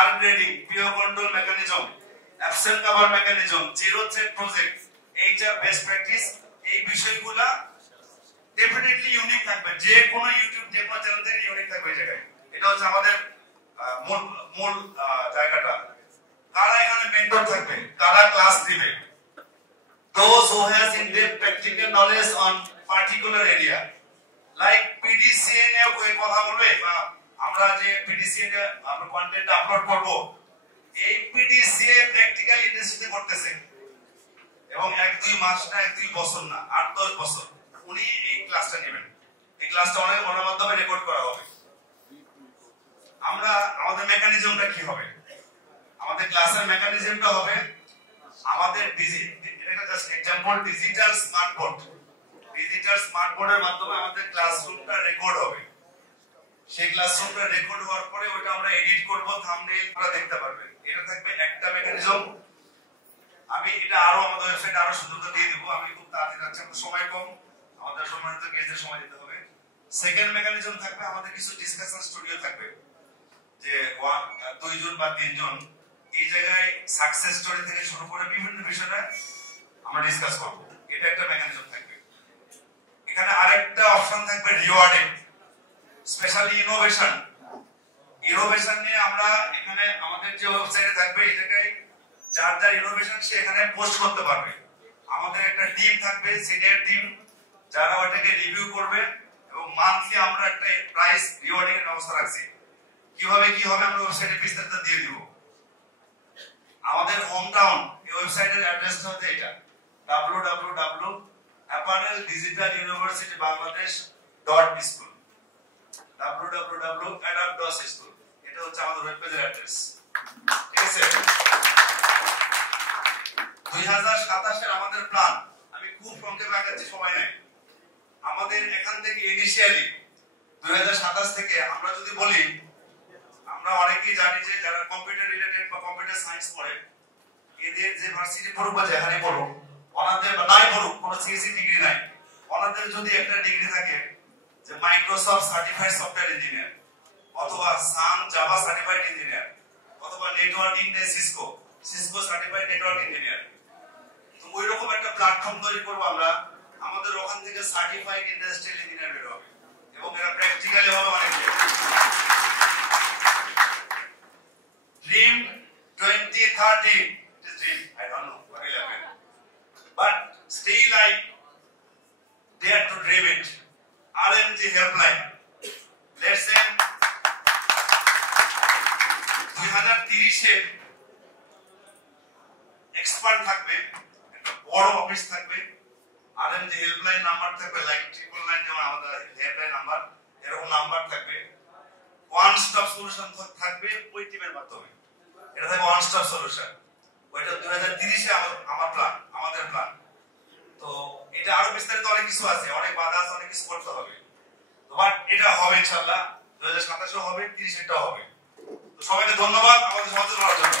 Hard grading, PO control mechanism, absent cover mechanism, zero threat project, এই যে best practice, এই বিষয়গুলো definitely unique থাকবে। যে কোনো ইউটিউব যে কোনো চ্যানেল থেকে ইউনিক থাকবে এই জায়গায়। এটা হচ্ছে আমাদের মূল জায়গাটা। কারা এখানে মেন্টর থাকবে, কারা ক্লাস দিবে? Those who has in-depth practical knowledge on particular area, like PDCA নিয়ে কোই কথা বলবে, বা আমরা যে PDCA তে আমরা কন্টেন্ট আপলোড করব, এই PDCA প্র্যাকটিক্যাল ইন্ডাস্ট্রিতে করতেছে এবং 1-2 মাস না 1-2 বছর না 8-10 বছর উনি এই ক্লাসটা নেবেন। এই ক্লাসটা অনেক গণমাধ্যমে রেকর্ড করা হবে। আমরা আমাদের মেকানিজমটা কি হবে? আমাদের ক্লাসের মেকানিজমটা হবে আমাদের এটা just example digital smart board. Digital smart বোর্ডের মাধ্যমে আমাদের ক্লাসরুমটা রেকর্ড হবে। সেই ক্লাসরুমটা রেকর্ড হওয়ার পরে ওটা আমরা এডিট করব, থাম্বনেইল আপনারা দেখতে পারবেন। এটা থাকবে একটা মেকানিজম। আমি এটা আরো আমাদের ওয়েবসাইটে আরো সুন্দর দিয়ে দেব। আমি খুব তাড়াতাড়ি যাচ্ছি, আমাদের সময় কম, আমাদের সম্মানিত গেস্টদের সময় দিতে হবে। সেকেন্ড মেকানিজম থাকবে আমাদের কিছু ডিসকাশন স্টুডিও থাকবে, যে 2 জন বা 3 জন এই জায়গায় সাকসেস স্টোরি থেকে শুরু করে বিভিন্ন বিষয়ে আমরা ডিসকাস করব। এটা একটা মেকানিজম থাকবে। এখানে আরেকটা অপশন থাকবে রিওয়ার্ডিং, স্পেশালি ইনোভেশন। ইনোভেশন নিয়ে আমরা এখানে আমাদের যে ওয়েবসাইটে থাকবে এই জায়গায় যার যার ইনোভেশন সে এখানে পোস্ট করতে পারবে। আমাদের একটা টিম থাকবে, সিনিয়র টিম, যারা ওটাকে রিভিউ করবে এবং মান্থলি আমরা একটা প্রাইস রিওয়ার্ডিং এর ব্যবস্থা রাখছি। কিভাবে কি হবে আমরা ওয়েবসাইটে বিস্তারিত দিয়ে দিব। আমাদের হোম টাউন এই ওয়েবসাইটের অ্যাড্রেসটা হচ্ছে এটা www.appareldigitaluniversitybangladesh.school www.adapt.school। এটা হচ্ছে আমাদের ওয়েব পেজের অ্যাড্রেস। ঠিক আছে? 2027 এর আমাদের প্ল্যান, আমি খুব সংক্ষেপে আগাচ্ছি, সময় নাই। আমাদের এখান থেকে ইনিশিয়ালি 2027 থেকে আমরা যদি বলি, আমরা অনেকেই জানি যে যারা কম্পিউটার রিলেটেড বা কম্পিউটার সায়েন্স পড়ে, এদের যে ভার্সিটি পড়ুক বা যেখানে পড়ুক, ওনাদের বা নাই পড়ুক, কোনো সিএসসি ডিগ্রি নাই, ওনাদের যদি একটা ডিগ্রি থাকে যে মাইক্রোসফট সার্টিফাইড সফটওয়্যার ইঞ্জিনিয়ার, অথবা সান জাভা সার্টিফাইড ইঞ্জিনিয়ার, অথবা নেটওয়ার্কিং তে সিসকো সার্টিফাইড নেটওয়ার্ক ইঞ্জিনিয়ার, তো ওই রকম একটা প্ল্যাটফর্ম তৈরি করব আমরা। আমাদের ওখান থেকে সার্টিফাইড ইন্ডাস্ট্রিয়াল ইঞ্জিনিয়ার বের হবে এবং এরা প্র্যাকটিক্যালি হবে অনেক। Dream 2030. It is dream. I don't know what will happen, but still I dare to dream it. RMG helpline. Let's say 2030 A expert থাকবে, একটা বড় অফিস থাকবে, RMG হেল্পলাইন নাম্বার থাকবে, লাইক 999 যেমন আমাদের হেল্পলাইন নাম্বার, এরকম নাম্বার থাকবে। One stop solution থাকবে ওই টিমের মাধ্যমে। এটা থাকবে ওয়ান স্টপ সলিউশন। ওইটা 2030 এ আমাদের প্ল্যান। তো এটা আরো বিস্তারিত অনেক কিছু আছে, অনেক বাধা আছে, অনেক কিছু করতে হবে। তো বাট এটা হবে ইনশাআল্লাহ, 2027 হবে, 30 এটাও হবে। তো সবাইকে ধন্যবাদ আমাদের সহযোগিতা করার জন্য।